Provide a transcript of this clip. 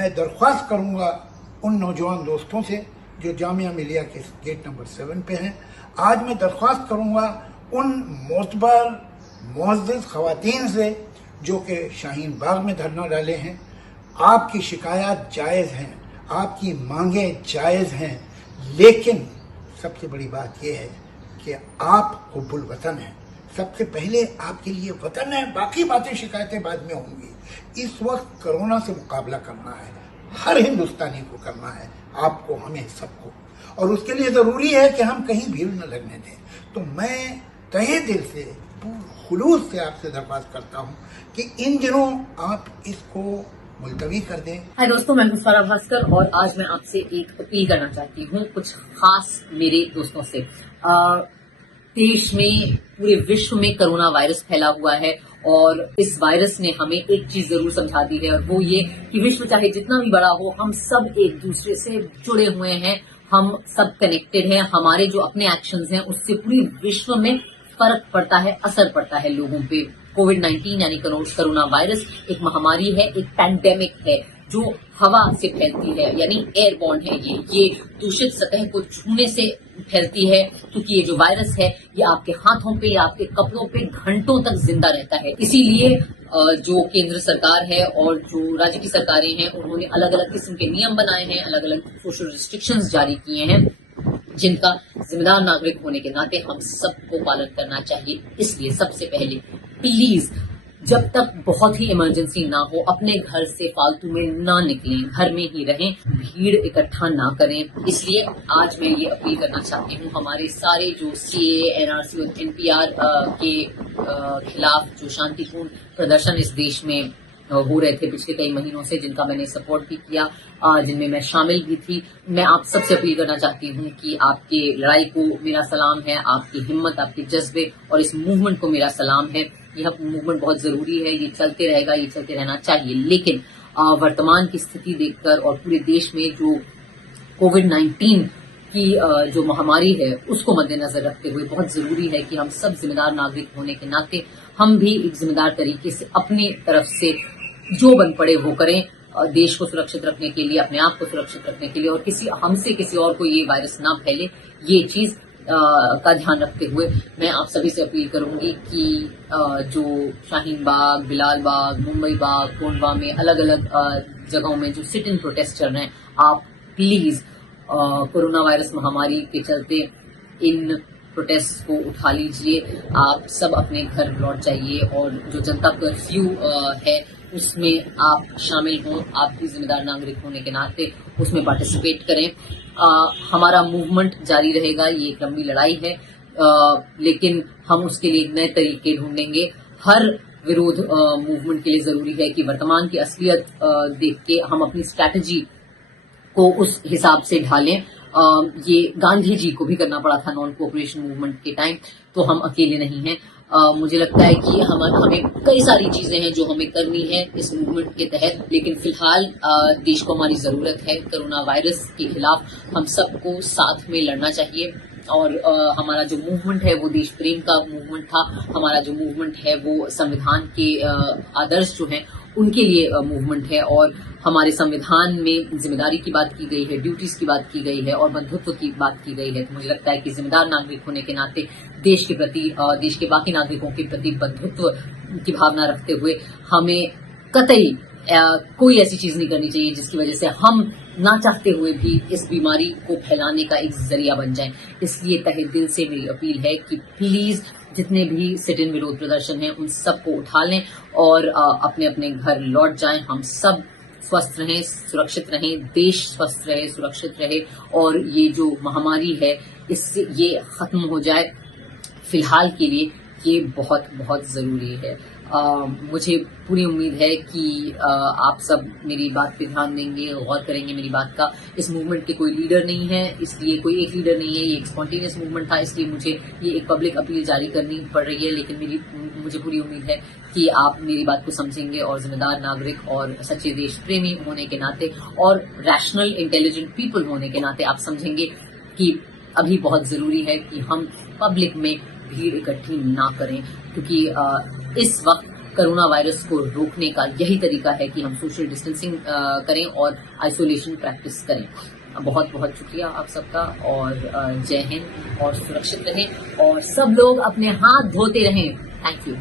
मैं दरख्वास्त करूंगा उन नौजवान दोस्तों से जो जामिया मिलिया के गेट नंबर 7 पे हैं। आज मैं दरख्वास्त करूंगा उन मोतबर मुअज़्ज़ज़ ख़वातीन से जो कि शाहीन बाग में धरना डाले हैं। आपकी शिकायत जायज़ हैं, आपकी मांगें जायज़ हैं, लेकिन सबसे बड़ी बात यह है कि आप हुब्बुल वतन हैं। सबसे पहले आपके लिए वतन है, बाकी बातें शिकायतें बाद में होंगी। इस वक्त कोरोना से मुकाबला करना है, हर हिंदुस्तानी को करना है, आपको, हमें, सबको, और उसके लिए ज़रूरी है कि हम कहीं भीड़ न लगने दें। तो मैं तहे दिल से, खुलूस से आपसे दरख्वास्त करता हूँ कि इन दिनों आप इसको मुलतवी कर दें। हाय दोस्तों, मैं हूं सारा भास्कर और आज मैं आपसे एक अपील करना चाहती हूँ कुछ खास मेरे दोस्तों से। देश में, पूरे विश्व में कोरोना वायरस फैला हुआ है और इस वायरस ने हमें एक चीज जरूर समझा दी है, और वो ये कि विश्व चाहे जितना भी बड़ा हो, हम सब एक दूसरे से जुड़े हुए हैं, हम सब कनेक्टेड हैं। हमारे जो अपने एक्शंस हैं उससे पूरी विश्व में फर्क पड़ता है, असर पड़ता है लोगों पे। कोविड-19 यानी कोरोना वायरस एक महामारी है, एक पैंडेमिक है जो हवा से फैलती है, यानी एयरबॉर्न है। ये दूषित सतह को छूने से फैलती है, क्योंकि ये जो वायरस है ये आपके हाथों पे या आपके कपड़ों पे घंटों तक जिंदा रहता है। इसीलिए जो केंद्र सरकार है और जो राज्य की सरकारें हैं, उन्होंने अलग अलग किस्म के नियम बनाए हैं, अलग अलग सोशल रिस्ट्रिक्शंस जारी किए हैं, जिनका जिम्मेदार नागरिक होने के नाते हम सबको पालन करना चाहिए। इसलिए सबसे पहले प्लीज, जब तक बहुत ही इमरजेंसी ना हो, अपने घर से फालतू में ना निकलें, घर में ही रहें, भीड़ इकट्ठा ना करें। इसलिए आज मैं ये अपील करना चाहती हूँ, हमारे सारे जो CAA, NRC और NPR के खिलाफ जो शांतिपूर्ण प्रदर्शन इस देश में हो रहे थे पिछले कई महीनों से, जिनका मैंने सपोर्ट भी किया, जिनमें मैं शामिल भी थी, मैं आप सबसे अपील करना चाहती हूँ कि आपके लड़ाई को मेरा सलाम है, आपकी हिम्मत, आपके जज्बे और इस मूवमेंट को मेरा सलाम है। यह मूवमेंट बहुत जरूरी है, ये चलते रहेगा, ये चलते रहना चाहिए। लेकिन वर्तमान की स्थिति देखकर और पूरे देश में जो कोविड-19 की जो महामारी है उसको मद्देनजर रखते हुए बहुत जरूरी है कि हम सब जिम्मेदार नागरिक होने के नाते हम भी एक जिम्मेदार तरीके से अपनी तरफ से जो बन पड़े वो करें, देश को सुरक्षित रखने के लिए, अपने आप को सुरक्षित रखने के लिए, और हमसे किसी और को ये वायरस ना फैले, ये चीज का ध्यान रखते हुए मैं आप सभी से अपील करूंगी कि जो शाहीन बाग, बिलाल बाग, मुंबई बाग, कोंडवा में अलग अलग जगहों में जो सिट इन प्रोटेस्ट चल रहे हैं, आप प्लीज कोरोना वायरस महामारी के चलते इन प्रोटेस्ट को उठा लीजिए। आप सब अपने घर लौट जाइए और जो जनता कर्फ्यू है उसमें आप शामिल हों, आप भी जिम्मेदार नागरिक होने के नाते उसमें पार्टिसिपेट करें। हमारा मूवमेंट जारी रहेगा, ये एक लंबी लड़ाई है, लेकिन हम उसके लिए नए तरीके ढूंढेंगे। हर विरोध मूवमेंट के लिए जरूरी है कि वर्तमान की असलियत देख के हम अपनी स्ट्रैटेजी को उस हिसाब से ढालें। ये गांधी जी को भी करना पड़ा था नॉन कोऑपरेशन मूवमेंट के टाइम, तो हम अकेले नहीं हैं। मुझे लगता है कि हमें कई सारी चीजें हैं जो हमें करनी है इस मूवमेंट के तहत, लेकिन फिलहाल देश को हमारी जरूरत है कोरोना वायरस के खिलाफ हम सबको साथ में लड़ना चाहिए। और हमारा जो मूवमेंट है वो देश प्रेम का मूवमेंट था, हमारा जो मूवमेंट है वो संविधान के आदर्श जो हैं उनके लिए मूवमेंट है, और हमारे संविधान में जिम्मेदारी की बात की गई है, ड्यूटीज की बात की गई है और बंधुत्व की बात की गई है। तो मुझे लगता है कि जिम्मेदार नागरिक होने के नाते देश के प्रति, देश के बाकी नागरिकों के प्रति बंधुत्व की भावना रखते हुए हमें कतई कोई ऐसी चीज नहीं करनी चाहिए जिसकी वजह से हम ना चाहते हुए भी इस बीमारी को फैलाने का एक जरिया बन जाए। इसलिए तहे दिल से मेरी अपील है कि प्लीज जितने भी सिट इन विरोध प्रदर्शन हैं उन सबको उठा लें और अपने अपने घर लौट जाएं। हम सब स्वस्थ रहें, सुरक्षित रहें, देश स्वस्थ रहे, सुरक्षित रहे, और ये जो महामारी है इससे ये खत्म हो जाए। फिलहाल के लिए ये बहुत बहुत जरूरी है। मुझे पूरी उम्मीद है कि आप सब मेरी बात पे ध्यान देंगे, गौर करेंगे मेरी बात का। इस मूवमेंट के कोई लीडर नहीं है, इसलिए कोई एक लीडर नहीं है, ये एक स्पॉन्टेनियस मूवमेंट था, इसलिए मुझे ये एक पब्लिक अपील जारी करनी पड़ रही है। लेकिन मुझे पूरी उम्मीद है कि आप मेरी बात को समझेंगे और जिम्मेदार नागरिक और सच्चे देश प्रेमी होने के नाते और रैशनल इंटेलिजेंट पीपल होने के नाते आप समझेंगे कि अभी बहुत जरूरी है कि हम पब्लिक में भीड़ इकट्ठी ना करें, क्योंकि इस वक्त कोरोना वायरस को रोकने का यही तरीका है कि हम सोशल डिस्टेंसिंग करें और आइसोलेशन प्रैक्टिस करें। बहुत बहुत शुक्रिया आप सबका, और जय हिंद, और सुरक्षित रहें और सब लोग अपने हाथ धोते रहें। Thank you.